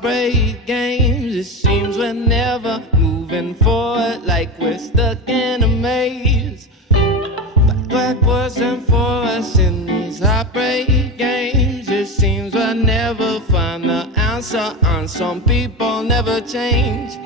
heartbreak games. It seems we're never moving forward, like we're stuck in a maze. Backwards and forwards in these heartbreak games. It seems we'll never find the answer, and some people never change.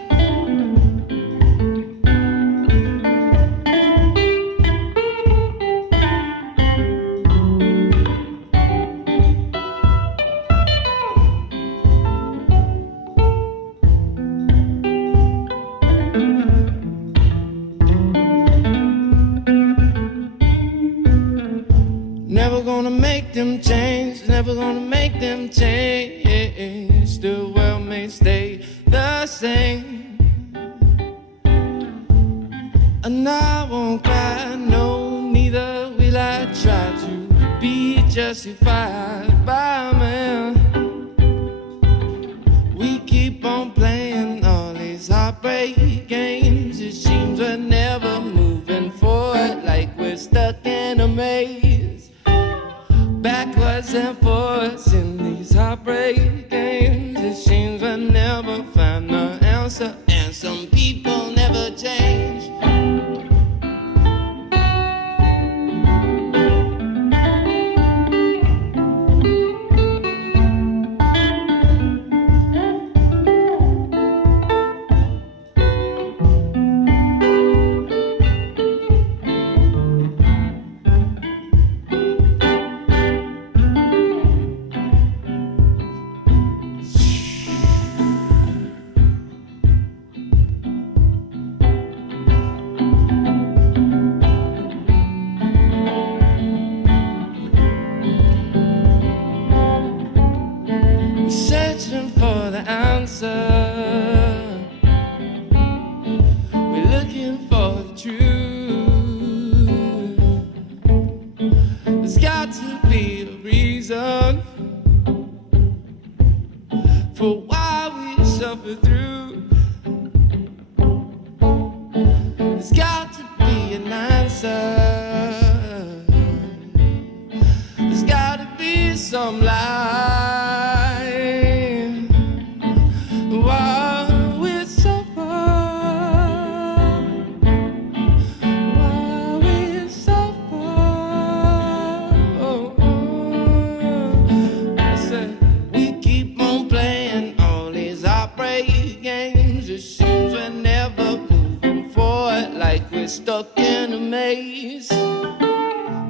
Never gonna make them change, never gonna make them change. The world may stay the same. And I won't cry, no, neither will I try to be justified by man. We keep on playing all these heartbreak games. It seems we're never moving forward, like we're stuck in a maze. Backwards and forwards in these heartbreak games. It seems we'll never find the answer, and some people never change. Searching for the answer, we're looking for the truth. There's got to be a reason for why we suffer through. There's got to be an answer. There's got to be some light. While we suffer, while we suffer, I said we keep on playing all these heartbreak games. It seems we're never moving forward, like we're stuck in a maze.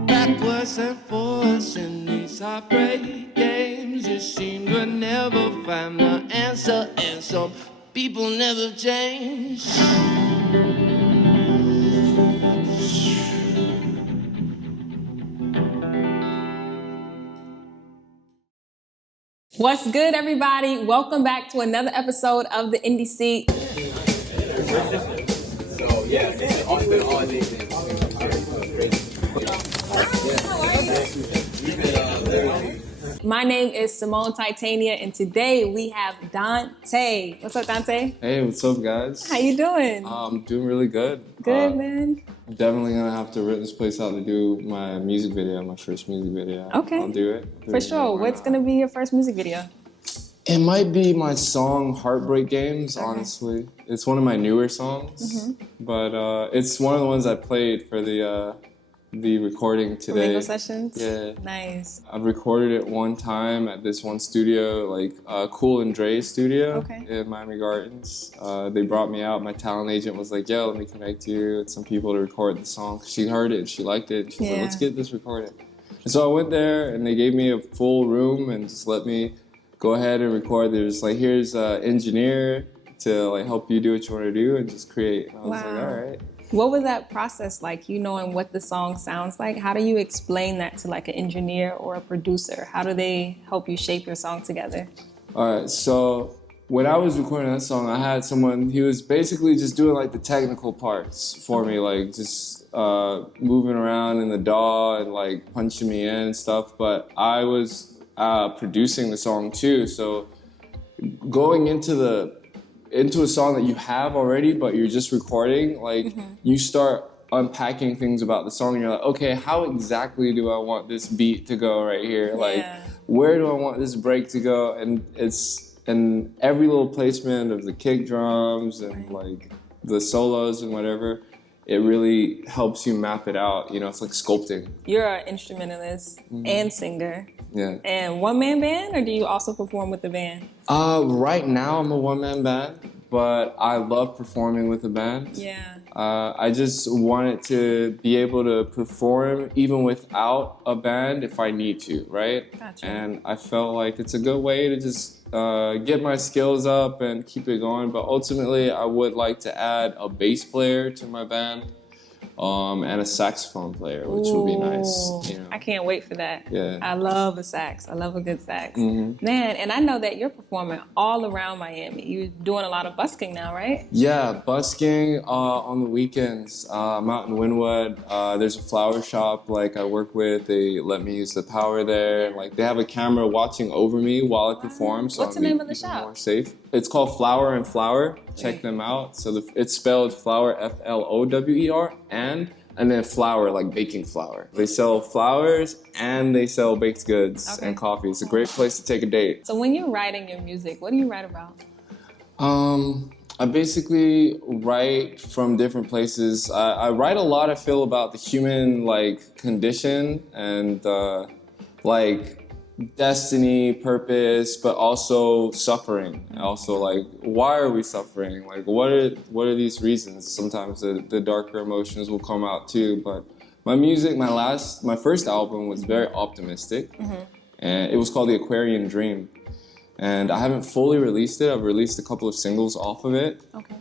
Backwards and forwards in these heartbreak games. It seems we'll never find the answer, and some people never change. What's good, everybody? Welcome back to another episode of the Indie Seat. So yeah, it's been all day. My name is Symone Titania, and today we have Dante. What's up, Dante? Hey, what's up, guys? How you doing? I'm doing really good. Good, man. I'm definitely gonna have to rent this place out to do my music video, my first music video. Okay. I'll do it. For sure. What's gonna be your first music video? It might be my song "Heartbreak Games." Okay. Honestly, it's one of my newer songs, but it's one of the ones I played for the recording today. Lingo sessions? Yeah. Nice. I've recorded it one time at this one studio, like Cool and Dre's studio in Miami Gardens. They brought me out. My talent agent was like, yo, let me connect you with some people to record the song. She heard it and she liked it. She's like, let's get this recorded. And so I went there and they gave me a full room and just let me go ahead and record. There's like, here's an engineer to like help you do what you want to do and just create. And I was like, all right. What was that process like, you knowing what the song sounds like? How do you explain that to like an engineer or a producer? How do they help you shape your song together? All right, so when I was recording that song, I had someone, he was basically just doing like the technical parts for me, like just moving around in the DAW and like punching me in and stuff. But I was producing the song too, so going into a song that you have already, but you're just recording, like you start unpacking things about the song and you're like, okay, how exactly do I want this beat to go right here? Like, where do I want this break to go? And it's and every little placement of the kick drums and like the solos and whatever, it really helps you map it out. You know, it's like sculpting. You're an instrumentalist and singer. Yeah. And one-man band, or do you also perform with the band? Right now I'm a one-man band, but I love performing with a band. Yeah. I just wanted to be able to perform even without a band if I need to, right? Gotcha. And I felt like it's a good way to just get my skills up and keep it going. But ultimately, I would like to add a bass player to my band. And a saxophone player, which would be nice. You know? I can't wait for that. Yeah. I love a sax. I love a good sax. Man, and I know that you're performing all around Miami. You're doing a lot of busking now, right? Yeah, busking on the weekends. I'm out in Wynwood. There's a flower shop like I work with. They let me use the power there. Like they have a camera watching over me while I perform, so What's the I'm name of the even shop? more safe. It's called Flower and Flower. Check them out. So it's spelled flower, Flower, and then flour, like baking flour. They sell flowers and they sell baked goods and coffee. It's a great place to take a date. So when you're writing your music, what do you write about? I basically write from different places. I write a lot, I feel, about the human like condition and like destiny, purpose, but also suffering. Also, like, why are we suffering? Like, what are these reasons? Sometimes the darker emotions will come out too. But my music, my first album was very optimistic, and it was called The Aquarian Dream. And I haven't fully released it. I've released a couple of singles off of it. Okay.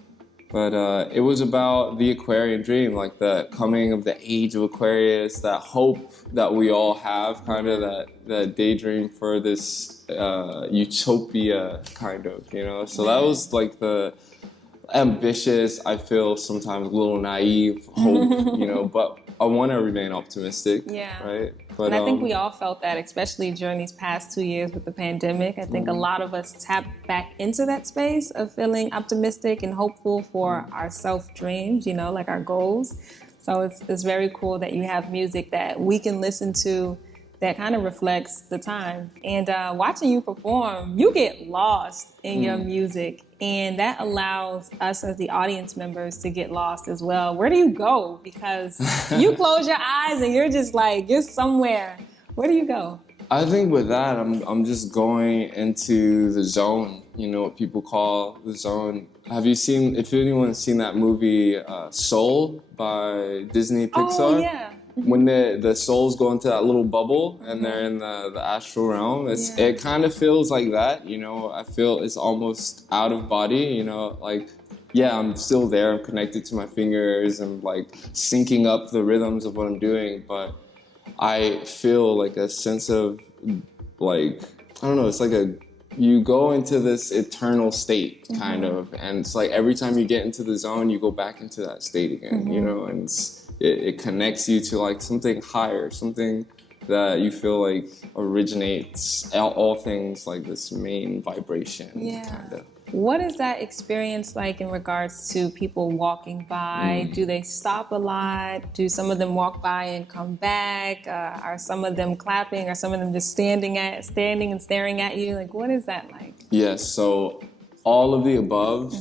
But it was about the Aquarian dream, like the coming of the age of Aquarius, that hope that we all have, kind of that daydream for this utopia, kind of, you know? So that was like the ambitious, I feel sometimes a little naive hope, you know, but I want to remain optimistic, right? But, and I think we all felt that, especially during these past 2 years with the pandemic. I think a lot of us tapped back into that space of feeling optimistic and hopeful for our self-dreams, you know, like our goals. So it's very cool that you have music that we can listen to that kind of reflects the time. And watching you perform, you get lost in your music, and that allows us as the audience members to get lost as well. Where do you go? Because you close your eyes and you're just like, you're somewhere. Where do you go? I think with that, I'm just going into the zone, you know, what people call the zone. If anyone's seen that movie Soul by Disney Pixar? Oh, yeah. When the souls go into that little bubble and they're in the astral realm, it kind of feels like that, you know. I feel it's almost out of body, you know, like, yeah, I'm still there, I'm connected to my fingers, and like syncing up the rhythms of what I'm doing, but I feel like a sense of like, I don't know, it's like you go into this eternal state, kind of, and it's like every time you get into the zone, you go back into that state again, you know, and it connects you to like something higher, something that you feel like originates all things like this main vibration, kind of. What is that experience like in regards to people walking by? Do they stop a lot? Do some of them walk by and come back? Are some of them clapping? Are some of them just standing and staring at you? Like, what is that like? Yes, so all of the above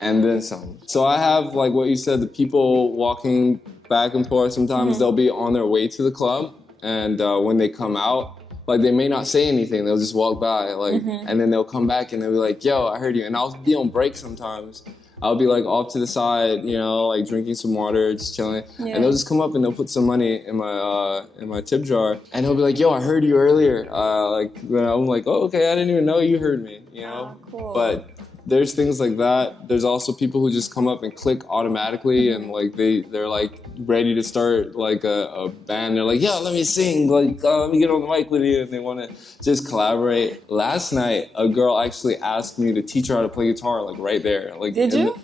and then some. So I have, like what you said, the people walking back and forth. Sometimes they'll be on their way to the club, and when they come out, like they may not say anything, they'll just walk by, like, and then they'll come back and they'll be like, yo, I heard you. And I'll be on break sometimes. I'll be like off to the side, you know, like drinking some water, just chilling. And they'll just come up and they'll put some money in my tip jar, and they'll be like, yo, I heard you earlier. Like, I'm like, oh, okay, I didn't even know you heard me, you know? Cool. But there's things like that. There's also people who just come up and click automatically, and like they're like ready to start like a band. They're like, yo, let me sing, like let me get on the mic with you, and they want to just collaborate. Last night, a girl actually asked me to teach her how to play guitar, like right there. Like, did you?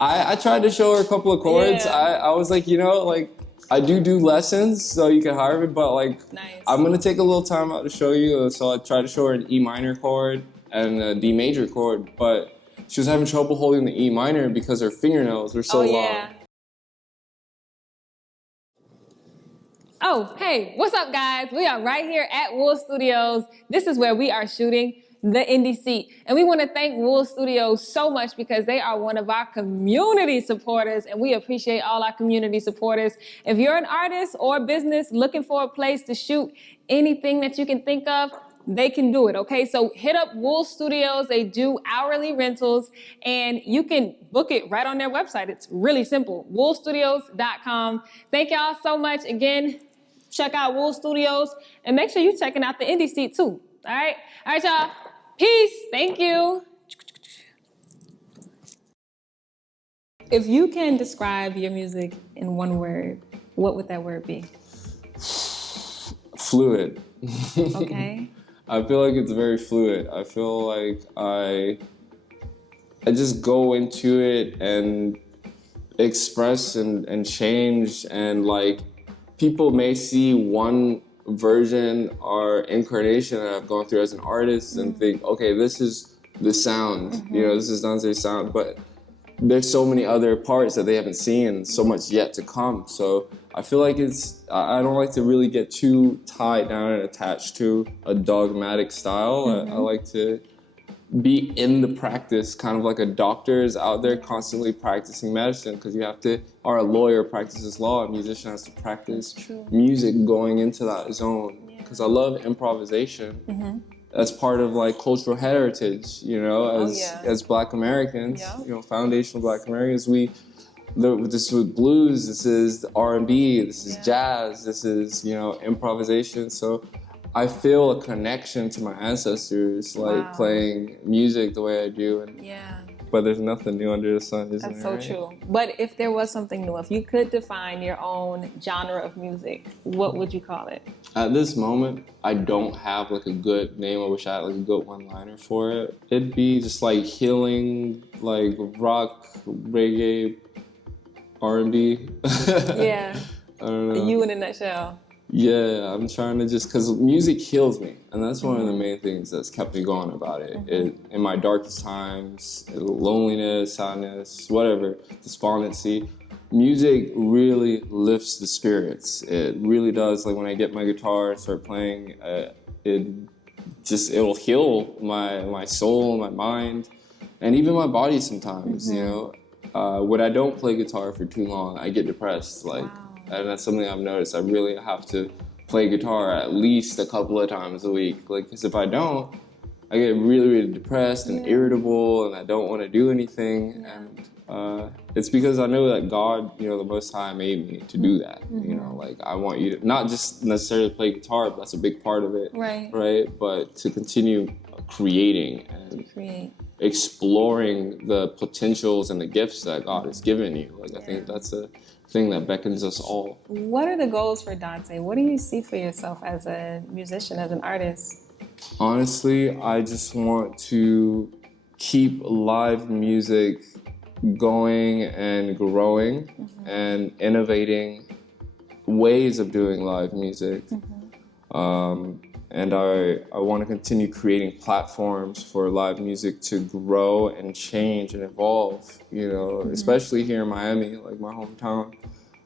I tried to show her a couple of chords. I was like, you know, like I do lessons, so you can hire me, but like I'm gonna take a little time out to show you. So I tried to show her an E minor chord and a D major chord, but she was having trouble holding the E minor because her fingernails were so long. Oh, hey, what's up, guys? We are right here at WUUL Studios. This is where we are shooting the indie seat. And we want to thank WUUL Studios so much because they are one of our community supporters, and we appreciate all our community supporters. If you're an artist or business looking for a place to shoot anything that you can think of, they can do it, okay? So hit up WUUL Studios. They do hourly rentals, and you can book it right on their website. It's really simple, WUULstudios.com. Thank y'all so much. Again, check out WUUL Studios, and make sure you're checking out the indie seat too, all right? All right, y'all. Peace. Thank you. If you can describe your music in one word, what would that word be? Fluid. Okay. I feel like it's very fluid. I feel like I just go into it and express and change, and like people may see one version or incarnation that I've gone through as an artist and think, okay, this is the sound, you know, this is Dante's sound, but there's so many other parts that they haven't seen, so much yet to come. So I feel like I don't like to really get too tied down and attached to a dogmatic style. I like to be in the practice, kind of like a doctor is out there constantly practicing medicine, because you have to, or a lawyer practices law, a musician has to practice music going into that zone. Because I love improvisation. That's part of like cultural heritage, you know, as Black Americans, you know, foundational Black Americans, this is blues, this is R&B, this is jazz, this is, you know, improvisation. So I feel a connection to my ancestors, like playing music the way I do. And, but there's nothing new under the sun, isn't That's there? so true. But if there was something new, if you could define your own genre of music, what would you call it? At this moment, I don't have like a good name. I wish I had like a good one-liner for it. It'd be just like healing, like rock, reggae, R&B. Yeah. I don't know. You in a nutshell. Yeah, I'm trying to just, because music heals me. And that's one of the main things that's kept me going about it. In my darkest times, loneliness, sadness, whatever, despondency, music really lifts the spirits. It really does. Like when I get my guitar and start playing, it'll heal my soul, my mind, and even my body sometimes, you know. When I don't play guitar for too long, I get depressed. And that's something I've noticed. I really have to play guitar at least a couple of times a week. Like, because if I don't, I get really, really depressed and irritable, and I don't want to do anything. And it's because I know that God, you know, the Most High made me to do that. You know, like I want you to not just necessarily play guitar, but that's a big part of it. Right? But to continue creating and exploring the potentials and the gifts that God has given you. Like, I think that's a thing that beckons us all. What are the goals for Dante? What do you see for yourself as a musician, as an artist? Honestly, I just want to keep live music going and growing and innovating ways of doing live music. And I want to continue creating platforms for live music to grow and change and evolve, you know, especially here in Miami, like my hometown.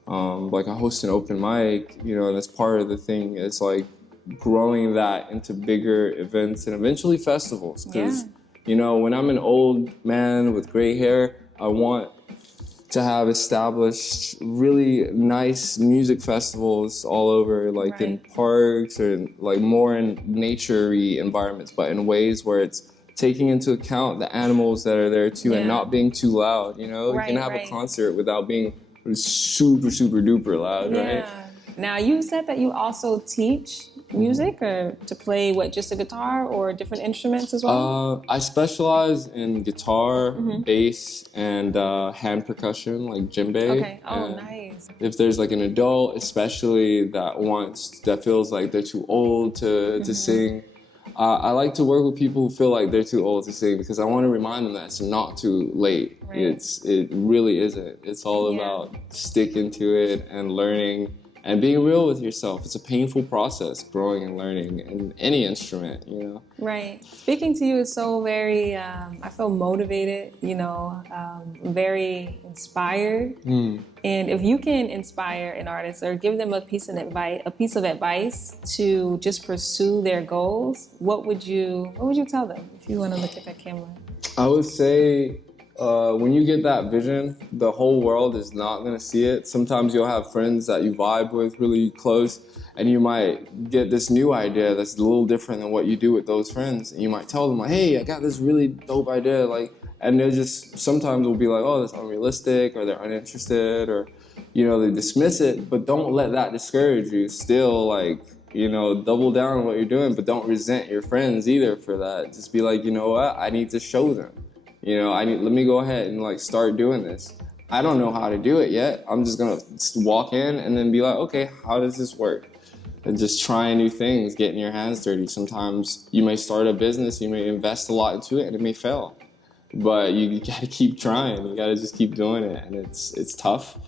Like I host an open mic, you know, and that's part of the thing. It's like growing that into bigger events and eventually festivals. Because, you know, when I'm an old man with gray hair, I want to have established really nice music festivals all over, like in parks or like more in nature-y environments, but in ways where it's taking into account the animals that are there too and not being too loud, you know? You can have a concert without being super, super duper loud, right? Now, you said that you also teach music, or to play, just a guitar or different instruments as well? I specialize in guitar, bass, and hand percussion, like djembe. Okay, nice. If there's like an adult, especially that feels like they're too old to sing, I like to work with people who feel like they're too old to sing, because I want to remind them that it's not too late. It really isn't. It's all about sticking to it and learning and being real with yourself. It's a painful process, growing and learning in any instrument, you know. Right. Speaking to you is so very, I feel motivated, very inspired. And if you can inspire an artist or give them a piece of advice to just pursue their goals, what would you tell them if you want to look at that camera? I would say when you get that vision, the whole world is not going to see it. Sometimes you'll have friends that you vibe with really close, and you might get this new idea that's a little different than what you do with those friends. And you might tell them, like, hey, I got this really dope idea. And they'll just, sometimes will be like, oh, that's unrealistic, or they're uninterested, or, they dismiss it. But don't let that discourage you. Still, double down on what you're doing, but don't resent your friends either for that. Just be like, you know what, I need to show them. Let me go ahead and start doing this. I don't know how to do it yet. I'm just gonna walk in and then be like, okay, how does this work? And just trying new things, getting your hands dirty. Sometimes you may start a business, you may invest a lot into it, and it may fail. But you gotta keep trying. You gotta just keep doing it, and it's tough.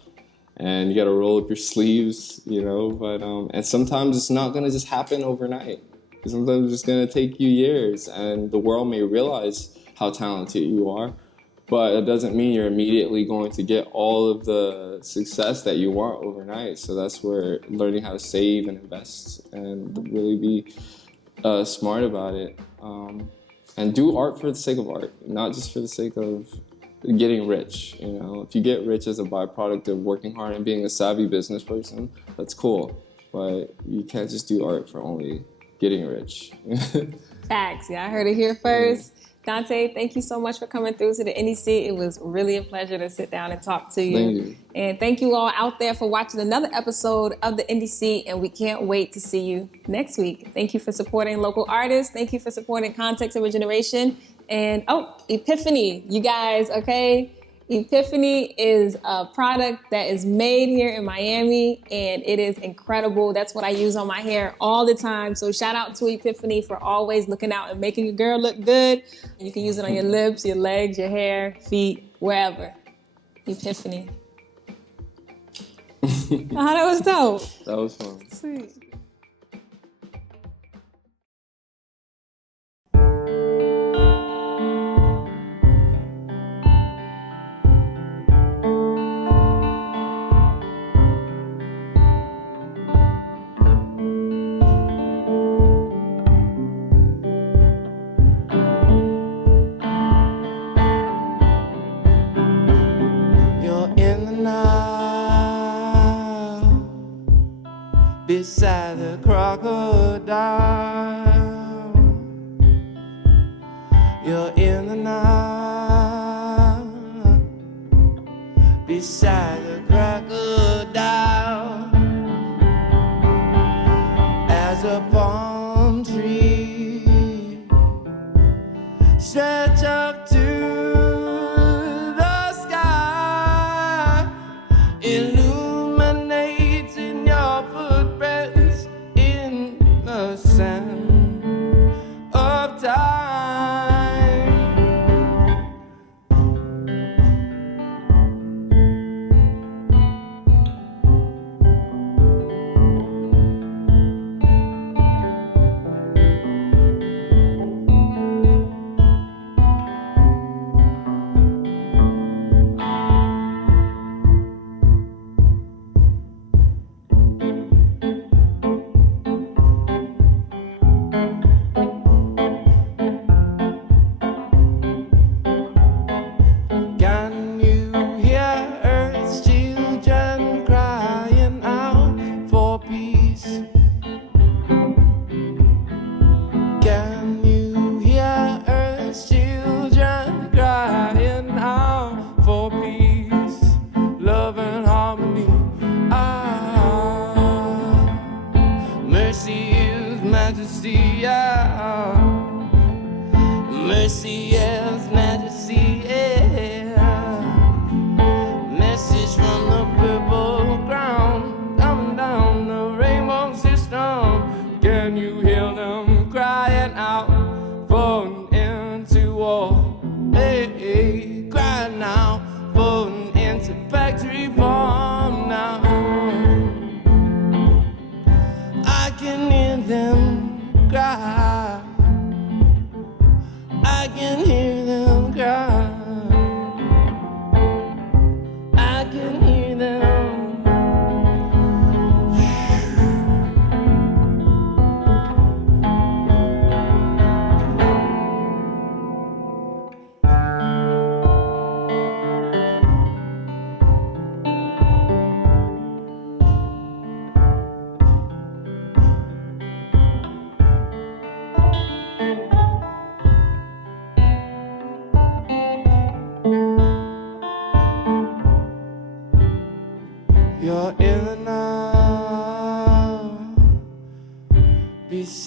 And you gotta roll up your sleeves, But and sometimes it's not gonna just happen overnight. Sometimes it's just gonna take you years, and the world may realize how talented you are, but it doesn't mean you're immediately going to get all of the success that you want overnight. So that's where learning how to save and invest and really be smart about it. And do art for the sake of art, not just for the sake of getting rich. If you get rich as a byproduct of working hard and being a savvy business person, that's cool. But you can't just do art for only getting rich. Facts. Yeah, I heard it here first. Dante, thank you so much for coming through to the NEC. It was really a pleasure to sit down and talk to you. Thank you. And thank you all out there for watching another episode of the NEC, and we can't wait to see you next week. Thank you for supporting local artists. Thank you for supporting Context Over Generation. And, Epiphanii, you guys, okay? Epiphanii is a product that is made here in Miami, and it is incredible. That's what I use on my hair all the time. So shout out to Epiphanii for always looking out and making your girl look good. You can use it on your lips, your legs, your hair, feet, wherever. Epiphanii. That was dope. That was fun. Sweet. Beside the crocodile, you're in the night. Beside the crocodile, as a palm tree stretch up to the sky, illuminating your footprints in the sand of time. Can you hear Earth's children crying out for peace? Can you hear Earth's children crying out for peace, love and harmony? Mercy is majesty, mercy is majesty, message from the purple ground, coming down the rainbow system. Can you hear them crying out for an end to war? Hey, hey, crying out for an end to factory farm now.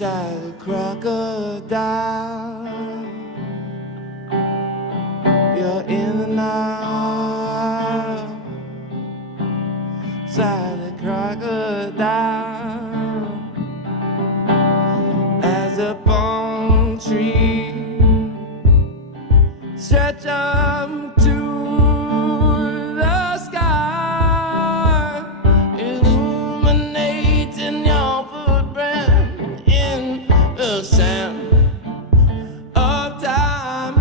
beside a crocodile. You're in the Nile, beside a crocodile. As a palm tree stretch up to the sky, illuminating your footprint in the sand of time.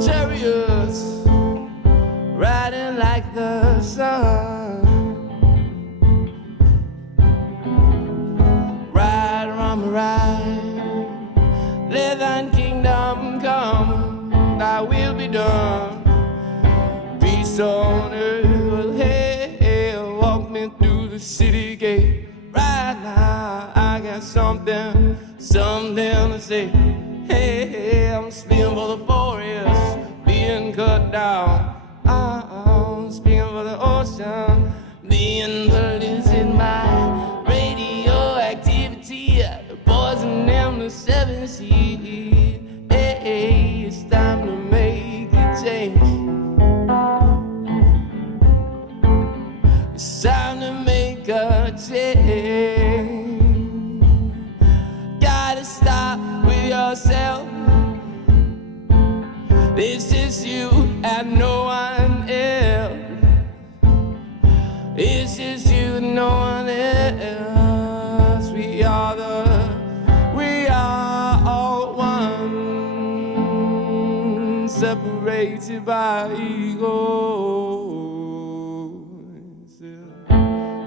Chariots riding like the sun, ride around the ride, let thine kingdom come, thy will be done. Peace on earth, hey, hey, walk me through the city gate. Right now I got something to say. Hey, hey, I'm speaking for the forest being cut down. I'm speaking for the ocean being polluted by radioactivity, the poison in the seven seas. Hey, hey, it's time to make a change. It's time to make a change. Gotta stop with yourself. This is you and no one else. This is you and no one else. We are all one, separated by egos.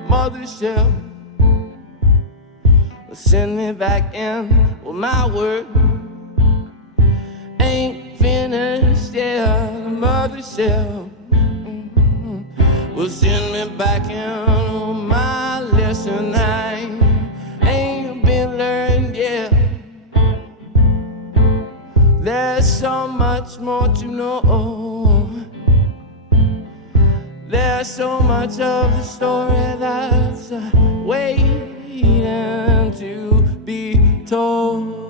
Mothership will send me back in. Well, my work ain't finished yet. The mothership will send me back in. Oh, my lesson I ain't been learned yet. There's so much more to know. There's so much of the story that's waiting to be told.